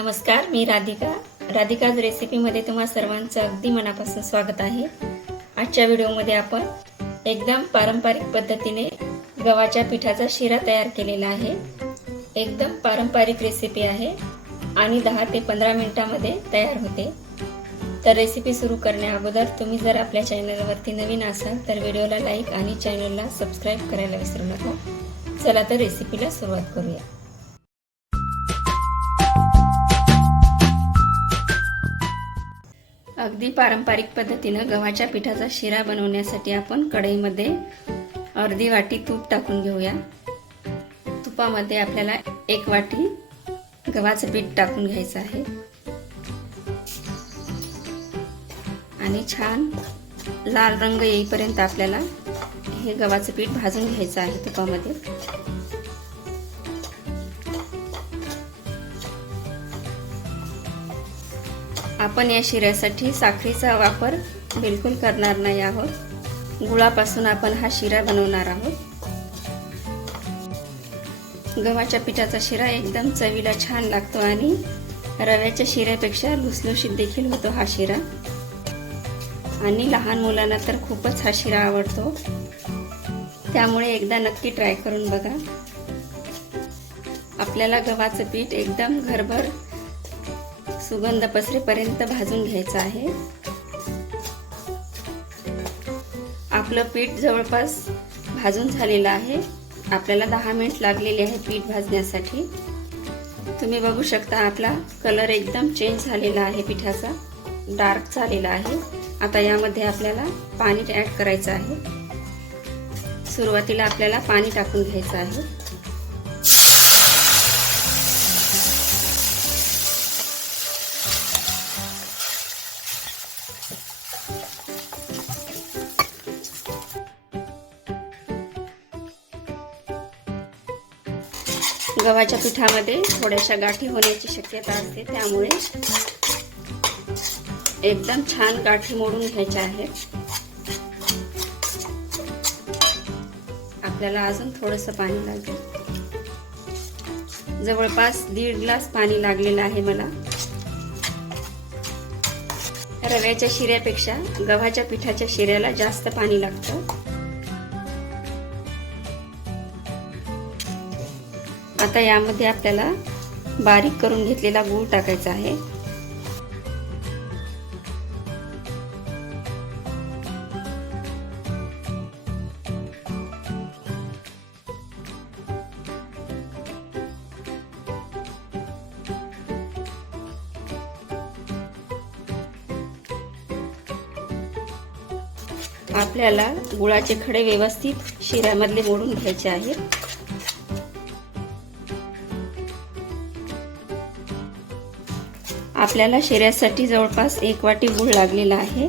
नमस्कार मी राधिका. राधिकाज रेसिपीमध्ये तुम्हा सर्वांचं अगदी मनापासून स्वागत आहे. आजच्या व्हिडिओमध्ये आपण एकदम पारंपरिक पद्धतीने गव्हाच्या पिठाचा शिरा तयार केलेला आहे. एकदम पारंपरिक रेसिपी आहे आणि दहा ते पंधरा मिनटामध्ये तयार होते. तर रेसिपी सुरू करण्या अगोदर तुम्ही जर आपल्या चॅनलवरती नवीन असाल तर व्हिडिओला लाईक आणि चॅनलला सबस्क्राईब करायला विसरू नका. चला तर रेसिपीला सुरुवात करूया. अगदी पारंपरिक पद्धतीनं गव्हाच्या पिठाचा शिरा बनवण्यासाठी आपण कढईमध्ये अर्धी वाटी तूप टाकून घेऊया. तुपामध्ये आपल्याला एक वाटी गव्हाचं पीठ टाकून घ्यायचं आहे. आणि छान लाल रंग येईपर्यंत आपल्याला हे गव्हाचं पीठ भाजून घ्यायचं आहे तुपामध्ये. आपण या शिऱ्यासाठी साखरेचा वापर बिलकुल करणार नाही आहोत. गुळापासून आपण हा शिरा बनवणार आहोत. गव्हाच्या पिठाचा शिरा एकदम चवीला छान लागतो आणि रव्याच्या शिऱ्यापेक्षा लुसलुशीत देखील होतो हा शिरा. आणि लहान मुलांना तर खूपच हा शिरा आवडतो. त्यामुळे एकदा नक्की ट्राय करून बघा. आपल्याला गव्हाचं पीठ एकदम घरभर सुगंध पसरेपर्यंत भाजून घ्यायचं आहे. आपलं पीठ जवळपास भाजून झालेलं आहे. आपल्याला दहा मिनिट लागलेले आहे पीठ भाजण्यासाठी. तुम्ही बघू शकता आपला कलर एकदम चेंज झालेला आहे पिठाचा. डार्क झालेला आहे. आता यामध्ये आपल्याला पाणी ॲड करायचं आहे. सुरुवातीला आपल्याला पाणी टाकून घ्यायचं आहे. गव्हाच्या पिठामध्ये थोड्याशा गाठी होण्याची शक्यता असते त्यामुळे एकदम छान गाठी मोडून घ्यायच्या आहेत. आपल्याला अजून थोडस पाणी लागेल. जवळपास दीड ग्लास पाणी लागलेलं आहे मला. रव्याच्या शिऱ्यापेक्षा गव्हाच्या पिठाच्या शिऱ्याला जास्त पाणी लागतं. आता यामध्ये आपल्याला बारीक करून घेतलेला गूळ टाकायचा आहे. आपल्याला गुळाचे खडे व्यवस्थित शिऱ्यामधले मोडून घ्यायचे आहेत. आपल्याला शिऱ्यासाठी जवळपास एक वाटी गूळ लागलेला आहे.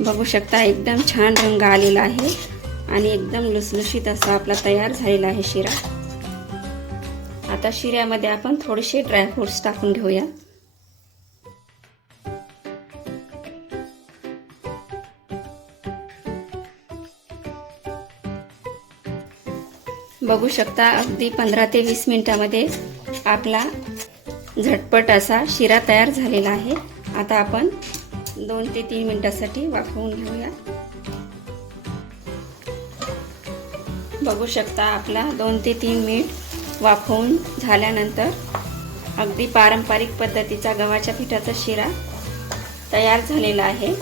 बघू शकता एकदम छान रंग आलेला आहे आणि एकदम लुसलुशीत असा आपला तयार झालेला आहे शिरा. आता शिऱ्यामध्ये आपण थोडेसे ड्रायफ्रुट्स टाकून घेऊया. बघू शकता अगदी पंधरा ते वीस मिनिटामध्ये आपला झटपट असा शिरा तयार झालेला आहे. आता आपण दोन ते तीन मिनटासाठी वाफवून घेऊया. बघू शकता आपला दोन ते तीन मिनिट वाफवून झाल्यानंतर अगदी पारंपरिक पद्धतीचा गव्हाच्या पिठाचा शिरा तयार झालेला आहे.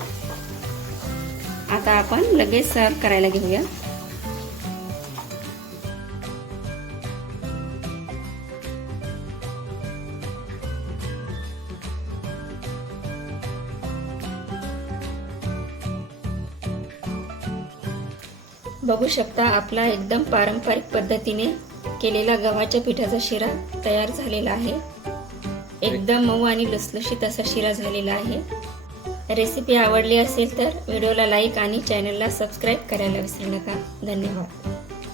आता आपण लगेच सर्व करायला घेऊया. बघू शकता आपला एकदम पारंपरिक पद्धतीने केलेला गव्हाच्या पिठाचा शिरा तयार झालेला आहे. एकदम मऊ आणि लुसलुशीत असा शिरा झालेला आहे. रेसिपी आवडली असेल तर व्हिडिओला लाईक आणि चॅनलला सबस्क्राईब करायला विसरू नका. धन्यवाद.